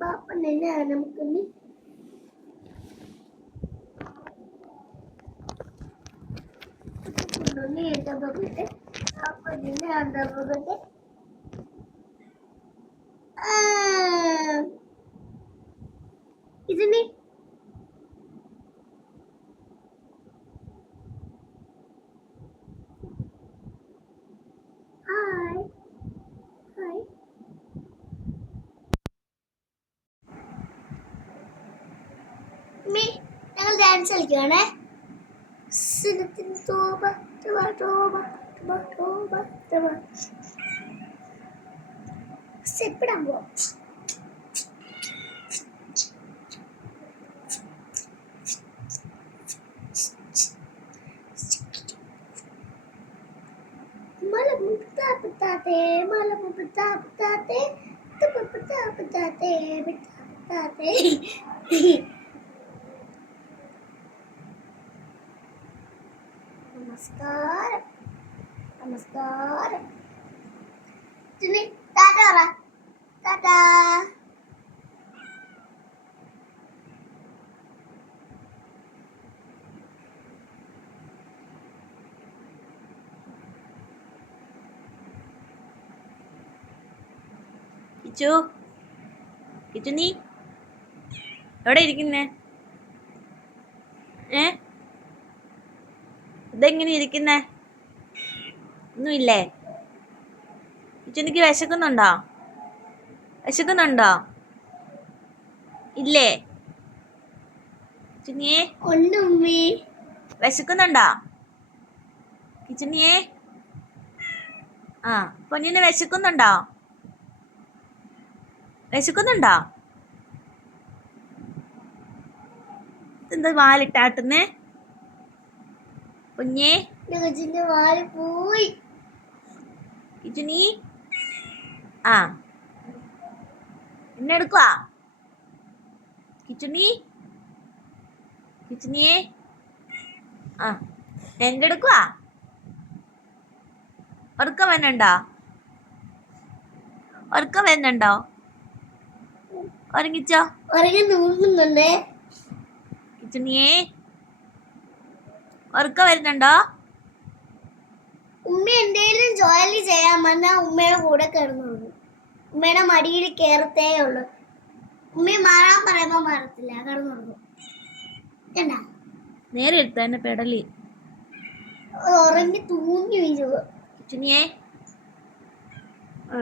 ബാപ്പനെ നമുക്കൊന്ന് കൊണ്ടുവന്ന് ബാപ്പനെ എന്താ പോകട്ടെ ഇതിന് ഡാൻസ് കളിക്കുവാണേ. സിനത്തിന് തോബ തോബ തോബ തോബ തോബ തോബ സ്റ്റെപ്പിടാൻ പോവാം. മലമുത്താപ്പത്താത്തേ മലമുത്താപ്പത്താത്തേ തുപ്പത്താപ്പത്താത്തേ പിത്താപ്പത്താത്തേ നമസ്കാരം. നമസ്കാരം. ചിന്നി ടാറ്റ പറ. ടാറ്റ. കിച്ചു. കിച്ചു നീ? എവിടെ ഇരിക്കുന്നേ? ഏ? ഇതെങ്ങനെ ഇരിക്കുന്നേ? ഒന്നുമില്ലേ? കിച്ചുനിക്ക് വിശക്കുന്നുണ്ടോ? വിശക്കുന്നുണ്ടോ? ഇല്ലേ? കിച്ചുനിയെ വിശക്കുന്നുണ്ടോ? കിച്ചുനിയെ ആ പൊന്നിന് വിശക്കുന്നുണ്ടോ? വിശക്കുന്നുണ്ടോ? എന്താ വാലിട്ടാട്ടുന്നേ? കുഞ്ഞേ. വാൽ പോയി ആ. എന്നെ എടുക്കുവാ. കിച്ചുണി. കിച്ചുനിയെ ആ. എന്റെ എടുക്കുവാ. ഉറക്കം വരുന്നുണ്ടോ ഉറക്കം വരുന്നുണ്ടോ ഉറങ്ങിച്ചോ ഉറങ്ങി നോക്കുന്നുണ്ടേ കിച്ചുനിയെ ഉറക്കം വരുന്നുണ്ടോ? ഉമ്മ എന്തെങ്കിലും ജോലി ചെയ്യാൻ വന്നാൽ ഉമ്മയുടെ കൂടെ കിടന്നുള്ളൂ ഉമ്മയുടെ മടിയിൽ കയറത്തേ ഉള്ളൂ. ഉമ്മ മാറാൻ പറയുമ്പോ മാറത്തില്ല കിടന്നുള്ളൂ കണ്ടാ? നേരെ എടുത്ത എന്നെ പെടലി. ഉറങ്ങി തൂങ്ങി വീഴുക ചുനിയേ ആ.